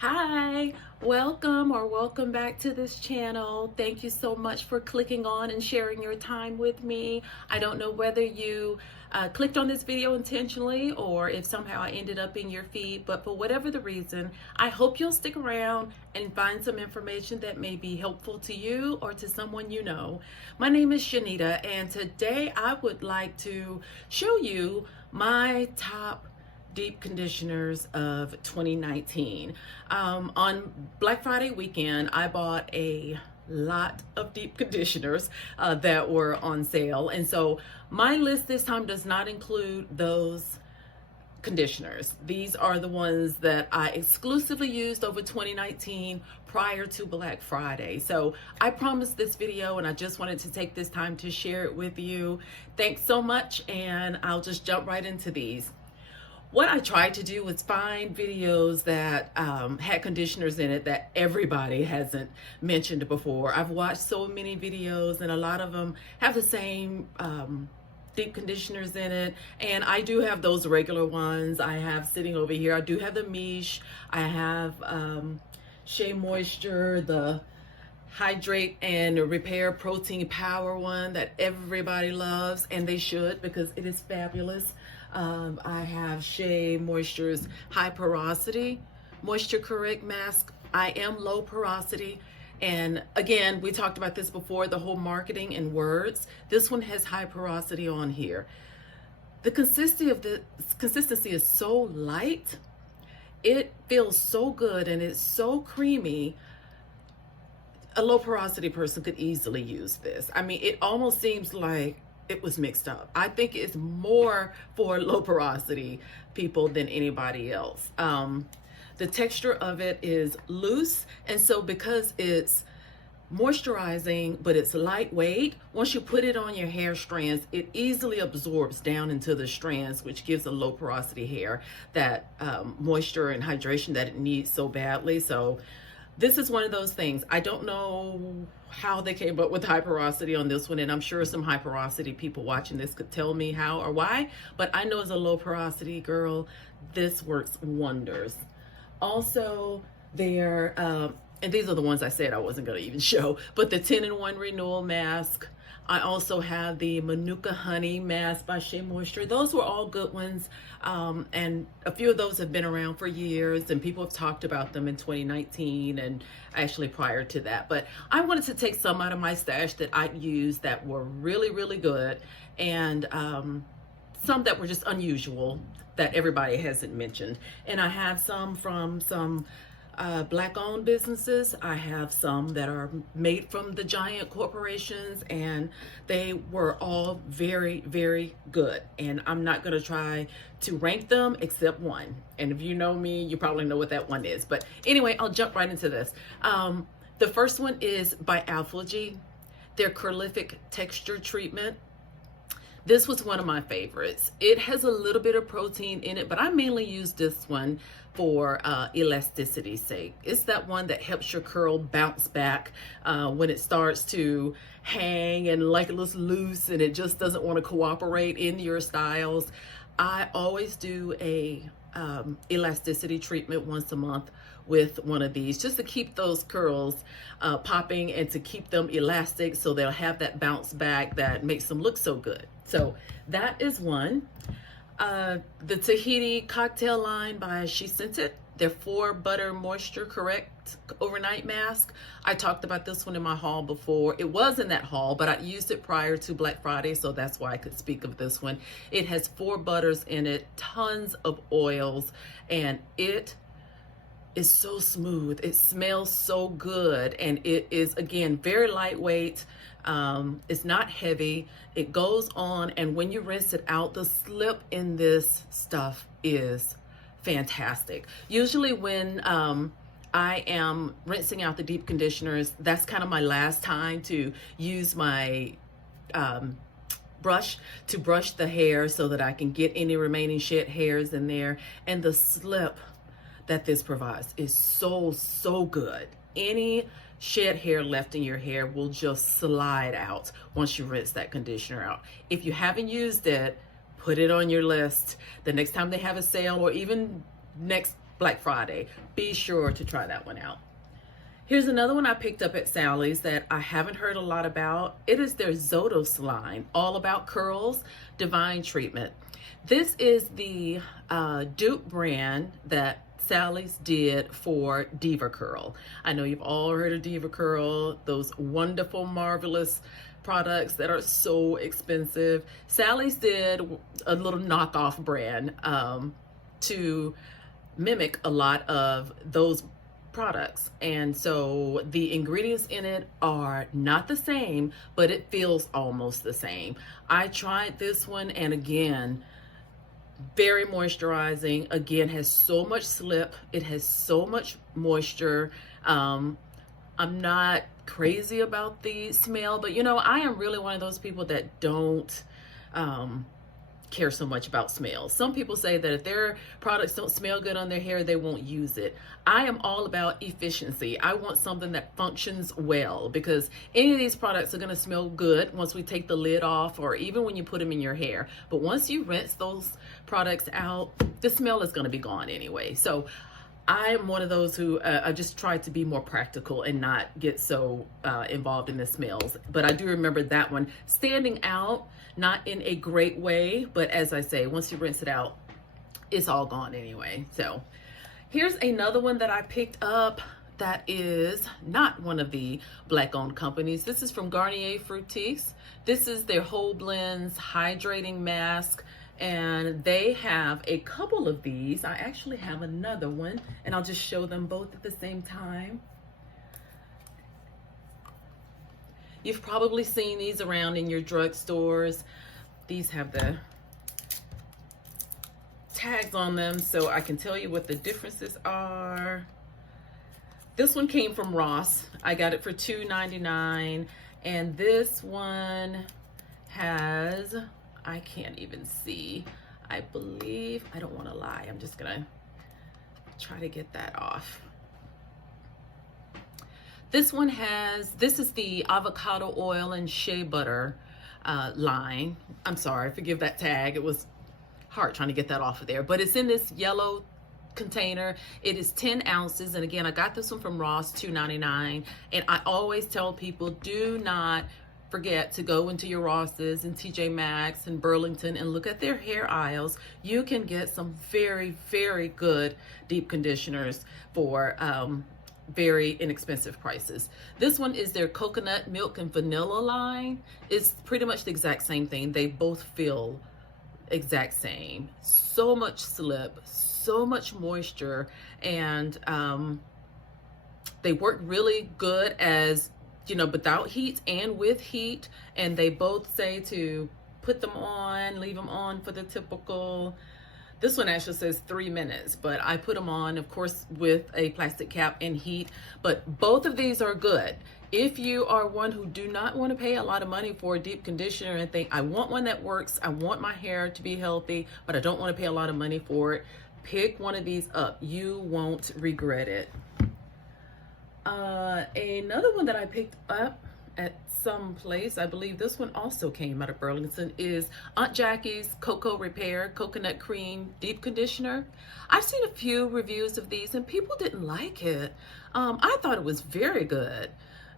Hi, welcome back to this channel. Thank you so much for clicking on and sharing your time with me. I don't know whether you clicked on this video intentionally or if somehow I ended up in your feed, but for whatever the reason, I hope you'll stick around and find some information that may be helpful to you or to someone you know. My name is Shanita, and today I would like to show you my top deep conditioners of 2019. On Black Friday weekend, I bought a lot of deep conditioners that were on sale. And so my list this time does not include those conditioners. These are the ones that I exclusively used over 2019 prior to Black Friday. So I promised this video and I just wanted to take this time to share it with you. Thanks so much, and I'll just jump right into these. What I tried to do was find videos that had conditioners in it that everybody hasn't mentioned before. I've watched so many videos and a lot of them have the same deep conditioners in it, and I do have those regular ones. I have sitting over here, I do have the Miche, I have Shea Moisture, the Hydrate and Repair Protein Power one that everybody loves, and they should, because it is fabulous. I have Shea Moisture's High Porosity Moisture Correct Mask. I am low porosity, and again, we talked about this before, the whole marketing and words. This one has high porosity on here. The consistency is so light. It feels so good and it's so creamy. A low porosity person could easily use this. I mean, it almost seems like it was mixed up. I think it's more for low porosity people than anybody else. The texture of it is loose, and so because it's moisturizing but it's lightweight, once you put it on your hair strands, it easily absorbs down into the strands, which gives a low porosity hair that moisture and hydration that it needs so badly. So this is one of those things. I don't know how they came up with high porosity on this one, and I'm sure some high porosity people watching this could tell me how or why, but I know as a low porosity girl, this works wonders. Also, there, and these are the ones I said I wasn't gonna even show, but the 10-in-1 Renewal Mask. I also have the Manuka Honey Mask by Shea Moisture. Those were all good ones, and a few of those have been around for years, and people have talked about them in 2019 and actually prior to that. But I wanted to take some out of my stash that I'd used that were really, really good, and some that were just unusual that everybody hasn't mentioned. And I have some from some Black-owned businesses. I have some that are made from the giant corporations, and they were all very, very good. And I'm not going to try to rank them except one. And if you know me, you probably know what that one is. But anyway, I'll jump right into this. The first one is by Ansel G, their Curlific Texture Treatment. This was one of my favorites. It has a little bit of protein in it, but I mainly use this one for elasticity's sake. It's that one that helps your curl bounce back when it starts to hang and like it looks loose and it just doesn't want to cooperate in your styles. I always do a elasticity treatment once a month with one of these, just to keep those curls popping and to keep them elastic so they'll have that bounce back that makes them look so good. So that is one. The Tahiti Cocktail Line by She Sent It, their 4 Butter Moisture Correct Overnight Mask. I talked about this one in my haul before. It was in that haul, but I used it prior to Black Friday, so that's why I could speak of this one. It has 4 butters in it, tons of oils, and it is so smooth. It smells so good, and it is, again, very lightweight. It's not heavy. It goes on, and when you rinse it out, the slip in this stuff is fantastic. Usually when I am rinsing out the deep conditioners, that's kind of my last time to use my brush to brush the hair so that I can get any remaining shed hairs in there. And the slip that this provides is so, so good. Any shed hair left in your hair will just slide out once you rinse that conditioner out. If you haven't used it, put it on your list. The next time they have a sale, or even next Black Friday. Be sure to try that one out. Here's another one I picked up at Sally's that I haven't heard a lot about. It is their Otos line, all about curls, divine treatment. This is the dupe brand that Sally's did for Diva Curl. I know you've all heard of Diva Curl, those wonderful, marvelous products that are so expensive. Sally's did a little knockoff brand to mimic a lot of those products, and so the ingredients in it are not the same, but it feels almost the same. I tried this one, and again, very moisturizing. Again, has so much slip, it has so much moisture. I'm not crazy about the smell, but you know, I am really one of those people that don't care so much about smells. Some people say that if their products don't smell good on their hair, they won't use it. I am all about efficiency. I want something that functions well, because any of these products are going to smell good once we take the lid off, or even when you put them in your hair. But once you rinse those products out, the smell is going to be gone anyway. So I am one of those who I just try to be more practical and not get so involved in the smells. But I do remember that one standing out, not in a great way, but as I say, once you rinse it out, it's all gone anyway. So here's another one that I picked up that is not one of the Black-owned companies. This is from Garnier Fructis. This is their Whole Blends Hydrating Mask. And they have a couple of these. I actually have another one, and I'll just show them both at the same time. You've probably seen these around in your drugstores. These have the tags on them, so I can tell you what the differences are. This one came from Ross. I got it for $2.99, and this one has, I can't even see. I believe, I don't want to lie. I'm just gonna try to get that off. This one has, this is the avocado oil and shea butter line. I'm sorry, forgive that tag. It was hard trying to get that off of there, but it's in this yellow container. It is 10 ounces. And again, I got this one from Ross, $2.99. And I always tell people, do not forget to go into your Rosses and TJ Maxx and Burlington and look at their hair aisles. You can get some very, very good deep conditioners for very inexpensive prices. This one is their coconut milk and vanilla line. It's pretty much the exact same thing. They both feel exact same. So much slip, so much moisture, and they work really good as, you know, without heat and with heat. And they both say to put them on, leave them on for the typical, this one actually says 3 minutes, but I put them on, of course, with a plastic cap and heat. But both of these are good. If you are one who do not want to pay a lot of money for a deep conditioner and think, I want one that works, I want my hair to be healthy, but I don't want to pay a lot of money for it, pick one of these up. You won't regret it. Another one that I picked up at some place, I believe this one also came out of Burlington, is Aunt Jackie's Cocoa Repair Coconut Cream Deep Conditioner. I've seen a few reviews of these and people didn't like it. I thought it was very good.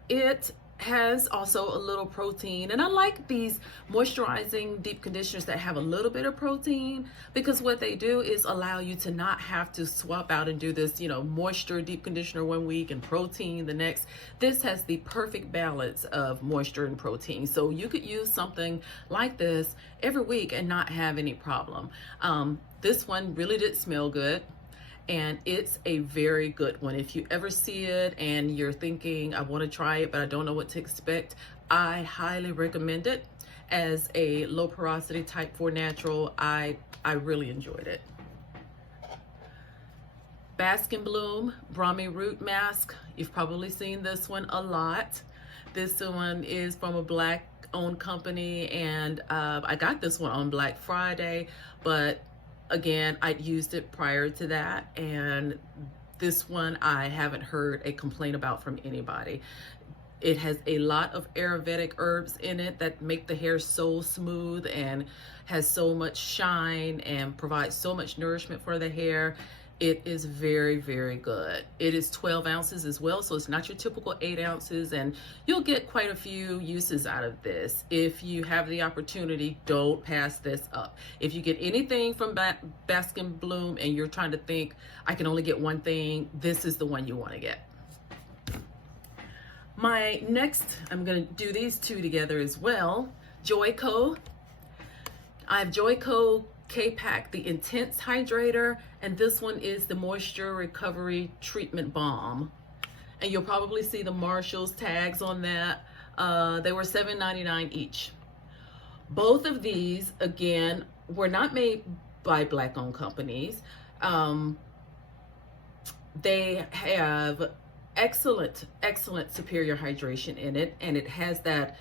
It has also a little protein, and I like these moisturizing deep conditioners that have a little bit of protein, because what they do is allow you to not have to swap out and do this, you know, moisture deep conditioner one week and protein the next. This has the perfect balance of moisture and protein, so you could use something like this every week and not have any problem. This one really did smell good, and it's a very good one. If you ever see it and you're thinking, I want to try it, but I don't know what to expect, I highly recommend it. As a low porosity type 4 natural, I really enjoyed it. Bask and Bloom Brahmi Root Mask. You've probably seen this one a lot. This one is from a Black-owned company, and I got this one on Black Friday, but again, I'd used it prior to that, and this one I haven't heard a complaint about from anybody. It has a lot of Ayurvedic herbs in it that make the hair so smooth and has so much shine and provides so much nourishment for the hair. It is very, very good. It is 12 ounces as well, so it's not your typical 8 ounces, and you'll get quite a few uses out of this. If you have the opportunity, don't pass this up. If you get anything from Baskin Bloom and you're trying to think, I can only get one thing, this is the one you want to get. My next, I'm going to do these two together as well. Joico. I have Joico K-Pack, the Intense Hydrator, and this one is the Moisture Recovery Treatment Balm. And you'll probably see the Marshalls tags on that. They were $7.99 each. Both of these, again, were not made by Black-owned companies. They have excellent superior hydration in it, and it has that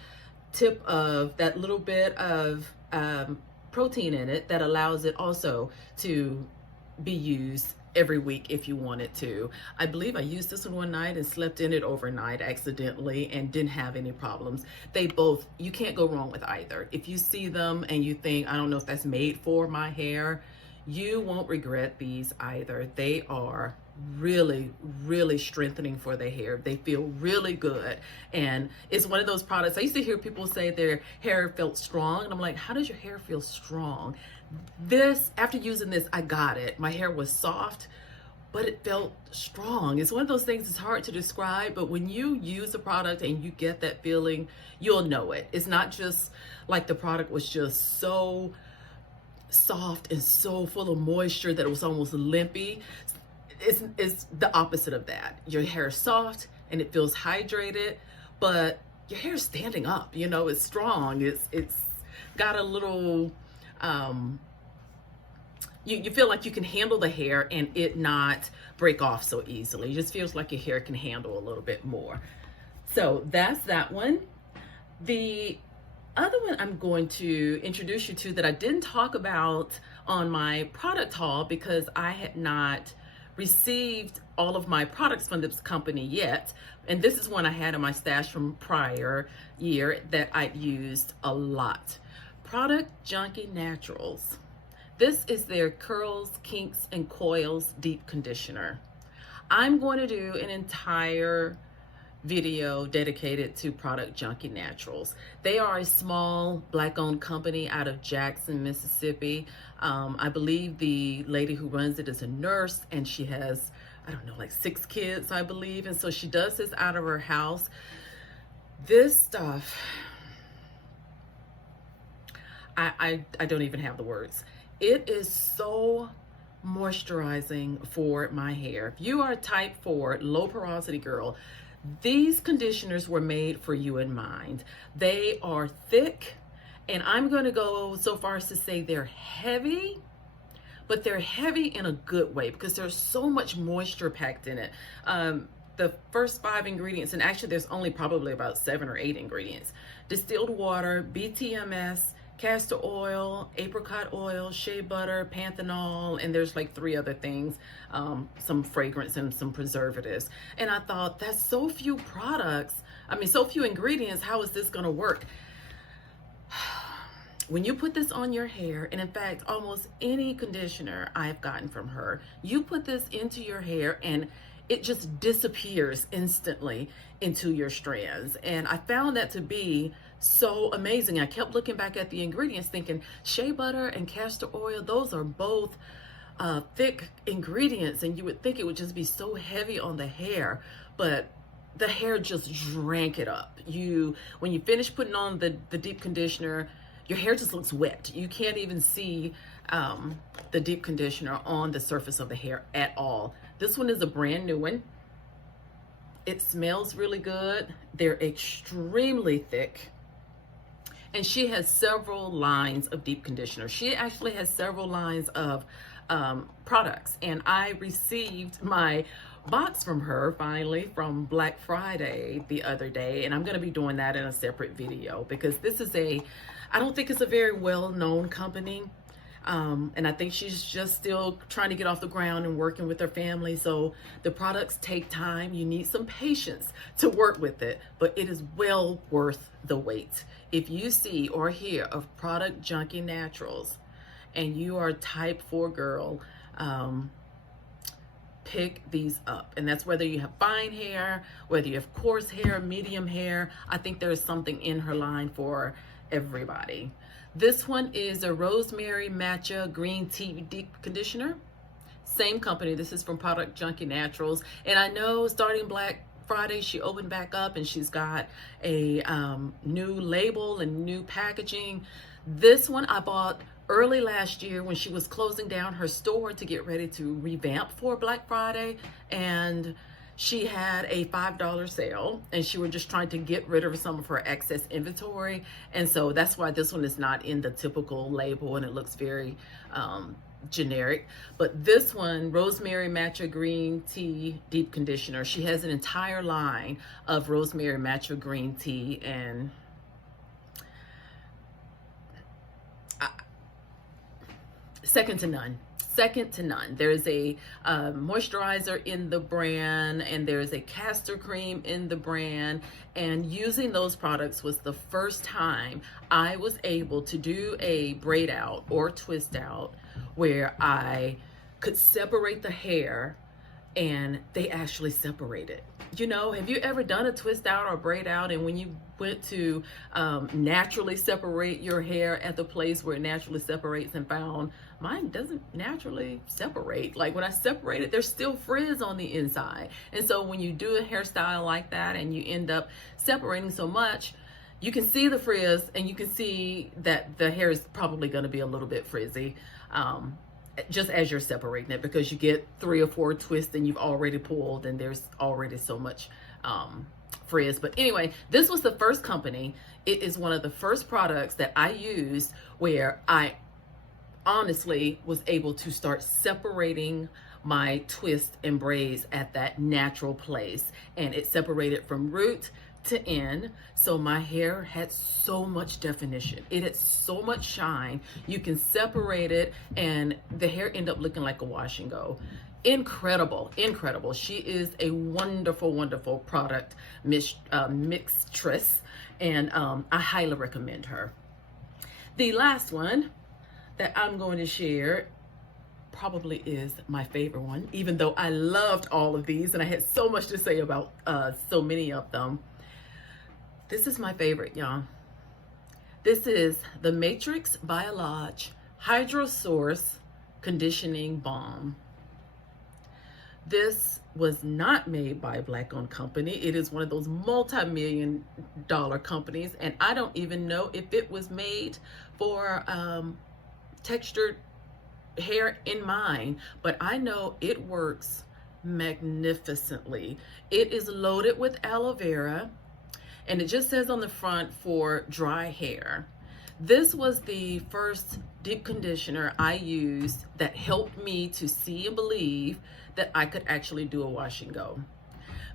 tip of that little bit of protein in it that allows it also to be used every week if you wanted to. I believe I used this one night and slept in it overnight accidentally and didn't have any problems. They both, you can't go wrong with either. If you see them and you think, I don't know if that's made for my hair, you won't regret these either. They are really strengthening for the hair. They feel really good, and it's one of those products. I used to hear people say their hair felt strong, and I'm like, how does your hair feel strong? This, after using this, I got it. My hair was soft, but it felt strong. It's one of those things, it's hard to describe, but when you use a product and you get that feeling, you'll know it. It's not just like the product was just so soft and so full of moisture that it was almost limpy. It's the opposite of that. Your hair is soft and it feels hydrated, but your hair is standing up, you know, it's strong. It's got a little, you feel like you can handle the hair and it not break off so easily. It just feels like your hair can handle a little bit more. So that's that one. The other one I'm going to introduce you to that I didn't talk about on my product haul because I had not received all of my products from this company yet, and this is one I had in my stash from prior year that I've used a lot. Product Junkie Naturals. This is their Curls, Kinks, and Coils Deep Conditioner. I'm going to do an entire video dedicated to Product Junkie Naturals. They are a small Black-owned company out of Jackson, Mississippi. I believe the lady who runs it is a nurse, and she has, I don't know, like 6 kids, I believe, and so she does this out of her house. This stuff, I don't even have the words. It is so moisturizing for my hair. If you are a type 4 low porosity girl, these conditioners were made for you in mind. They are thick, and I'm going to go so far as to say they're heavy, but they're heavy in a good way because there's so much moisture packed in it. The first 5 ingredients, and actually there's only probably about 7 or 8 ingredients: distilled water, BTMS, castor oil, apricot oil, shea butter, panthenol, and there's like 3 other things, some fragrance and some preservatives. And I thought, that's so few products, I mean, so few ingredients, how is this gonna work? When you put this on your hair, and in fact, almost any conditioner I've gotten from her, you put this into your hair and it just disappears instantly into your strands. And I found that to be so amazing. I kept looking back at the ingredients thinking shea butter and castor oil, those are both thick ingredients, and you would think it would just be so heavy on the hair, but the hair just drank it up. When you finish putting on the deep conditioner, your hair just looks wet. You can't even see the deep conditioner on the surface of the hair at all. This one is a brand new one. It smells really good. They're extremely thick. And she has several lines of deep conditioner. She actually has several lines of products. And I received my box from her finally from Black Friday the other day. And I'm going to be doing that in a separate video because this is I don't think it's a very well-known company. And I think she's just still trying to get off the ground and working with her family. So the products take time. You need some patience to work with it, but it is well worth the wait. If you see or hear of Product Junkie Naturals and you are a type 4 girl, pick these up. And that's whether you have fine hair, whether you have coarse hair, medium hair. I think there's something in her line for everybody. This one is a Rosemary Matcha Green Tea Deep Conditioner. Same company. This is from Product Junkie Naturals. And I know starting Black Friday, she opened back up and she's got a new label and new packaging. This one I bought early last year when she was closing down her store to get ready to revamp for Black Friday, and she had a $5 sale and she was just trying to get rid of some of her excess inventory, and so that's why this one is not in the typical label and it looks very generic. But this one, Rosemary Matcha Green Tea Deep Conditioner, she has an entire line of Rosemary Matcha Green Tea, and second to none. Second to none. There's a moisturizer in the brand, and there's a castor cream in the brand, and using those products was the first time I was able to do a braid out or twist out where I could separate the hair, and they actually separated. You know, have you ever done a twist out or braid out, and when you went to naturally separate your hair at the place where it naturally separates and found mine doesn't naturally separate? Like when I separate it, there's still frizz on the inside. And so when you do a hairstyle like that and you end up separating so much, you can see the frizz and you can see that the hair is probably going to be a little bit frizzy. Just as you're separating it, because you get 3 or 4 twists and you've already pulled and there's already so much frizz. But anyway, this was the first company. It is one of the first products that I used where I honestly was able to start separating my twists and braids at that natural place, and it separated from root to end, so my hair had so much definition. It had so much shine. You can separate it and the hair ended up looking like a wash and go. Incredible, incredible. She is a wonderful, wonderful product mixtress, and I highly recommend her. The last one that I'm going to share probably is my favorite one, even though I loved all of these and I had so much to say about so many of them. This is my favorite, y'all. This is the Matrix Biolage Hydro Source Conditioning Balm. This was not made by a Black-owned company. It is one of those multi-million-dollar companies, and I don't even know if it was made for textured hair in mind, but I know it works magnificently. It is loaded with aloe vera, and it just says on the front for dry hair. This was the first deep conditioner I used that helped me to see and believe that I could actually do a wash and go,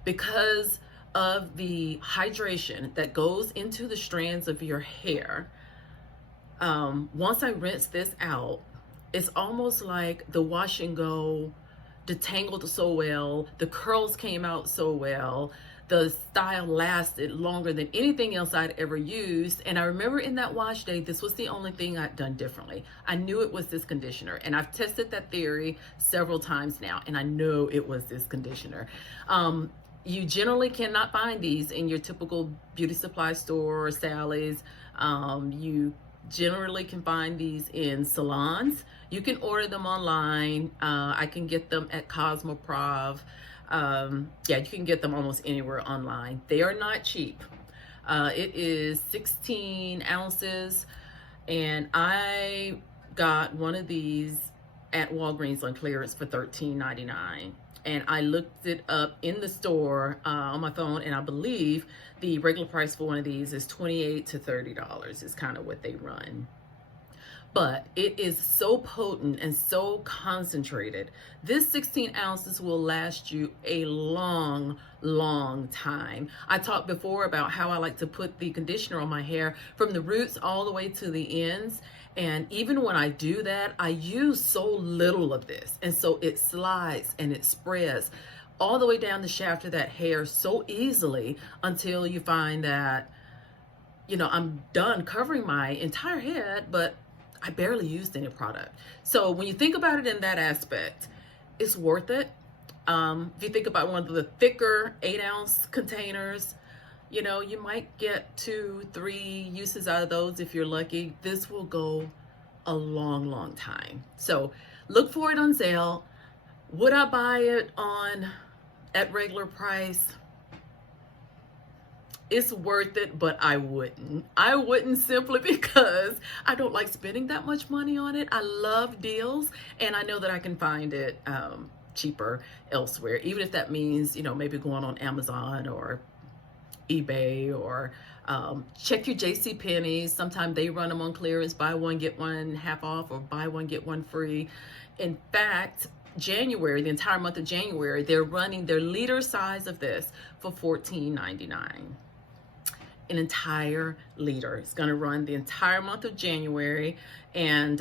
because of the hydration that goes into the strands of your hair. Once I rinse this out, it's almost like the wash and go detangled so well, the curls came out so well, the style lasted longer than anything else I'd ever used. And I remember in that wash day, this was the only thing I'd done differently. I knew it was this conditioner, and I've tested that theory several times now, and I know it was this conditioner. You generally cannot find these in your typical beauty supply store or Sally's. You generally can find these in salons. You can order them online. I can get them at Cosmoprof. Yeah, you can get them almost anywhere online. They are not cheap. It is 16 ounces, and I got one of these at Walgreens on clearance for $13.99. And I looked it up in the store on my phone, and I believe the regular price for one of these is $28 to $30 is kind of what they run. But it is so potent and so concentrated. This 16 ounces will last you a long, long time. I talked before about how I like to put the conditioner on my hair from the roots all the way to the ends. And even when I do that, I use so little of this. And so it slides and it spreads all the way down the shaft of that hair so easily until you find that, you know, I'm done covering my entire head, but I barely used any product. So when you think about it in that aspect, it's worth it. If you think about one of the thicker 8-ounce containers, you know, you might get 2-3 uses out of those if you're lucky. This will go a long, long time. So look for it on sale. Would I buy it at regular price? It's worth it, but I wouldn't. I wouldn't, simply because I don't like spending that much money on it. I love deals, and I know that I can find it cheaper elsewhere, even if that means, you know, maybe going on Amazon or eBay, or check your JCPenney's. Sometimes they run them on clearance, buy one get one half off, or buy one get one free. In fact, January, the entire month of January, they're running their liter size of this for $14.99. An entire liter. It's going to run the entire month of January, and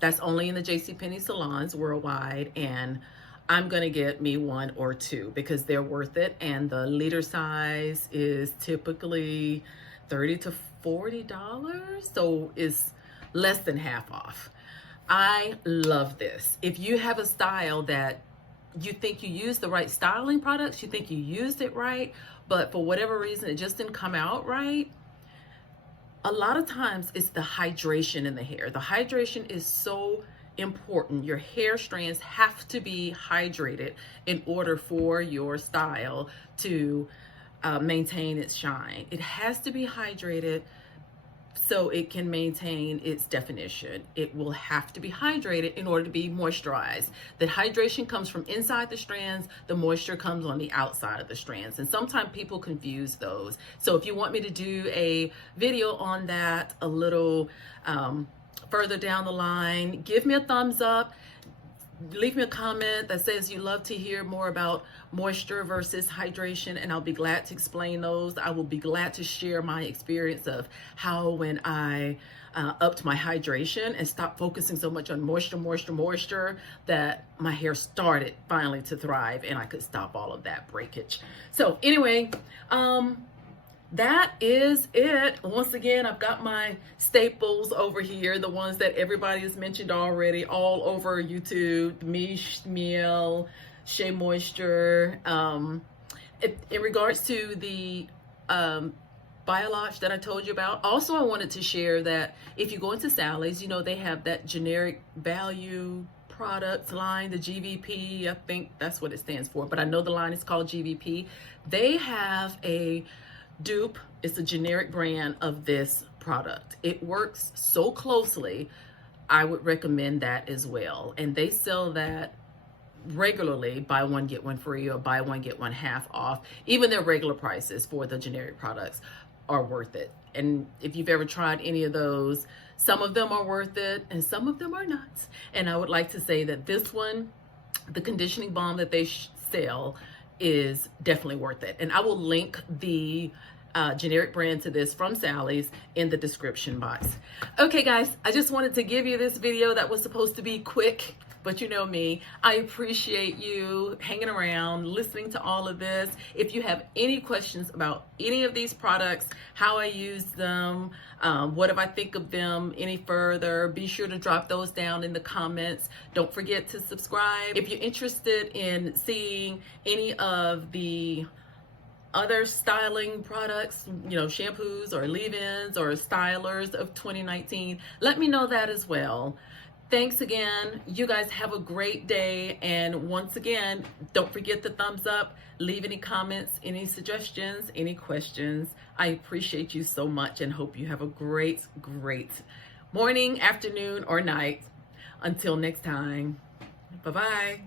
that's only in the JCPenney salons worldwide. And I'm going to get me 1 or 2 because they're worth it. And the liter size is typically $30 to $40, so it's less than half off. I love this. If you have a style that you think you used the right styling products, you think you used it right, but for whatever reason it just didn't come out right, a lot of times it's the hydration in the hair. The hydration is so important. Your hair strands have to be hydrated in order for your style to maintain its shine. It has to be hydrated so it can maintain its definition. It will have to be hydrated in order to be moisturized. The hydration comes from inside the strands, the moisture comes on the outside of the strands. And sometimes people confuse those. So if you want me to do a video on that a little further down the line, give me a thumbs up. Leave me a comment that says you love to hear more about moisture versus hydration, and I'll be glad to explain those. I will be glad to share my experience of how, when I upped my hydration and stopped focusing so much on moisture, that my hair started finally to thrive and I could stop all of that breakage. So anyway, that is it. Once again, I've got my staples over here, the ones that everybody has mentioned already, all over YouTube: Mish, Miel, Shea Moisture. In regards to the Biolodge that I told you about, also I wanted to share that if you go into Sally's, you know, they have that generic value products line, the GVP, I think that's what it stands for, but I know the line is called GVP. They have a dupe. It's a generic brand of this product. It works so closely. I would recommend that as well. And they sell that regularly, buy one get one free or buy one get one half off. Even their regular prices for the generic products are worth it. And if you've ever tried any of those, some of them are worth it and some of them are not. And I would like to say that this one, the conditioning balm that they sell, is definitely worth it. And I will link the generic brand to this from Sally's in the description box. Okay guys, I just wanted to give you this video that was supposed to be quick, but you know me, I appreciate you hanging around, listening to all of this. If you have any questions about any of these products, how I use them, what if I think of them any further, be sure to drop those down in the comments. Don't forget to subscribe. If you're interested in seeing any of the other styling products, you know, shampoos or leave-ins or stylers of 2019, let me know that as well. Thanks again. You guys have a great day. And once again, don't forget the thumbs up. Leave any comments, any suggestions, any questions. I appreciate you so much and hope you have a great, great morning, afternoon, or night. Until next time, bye-bye.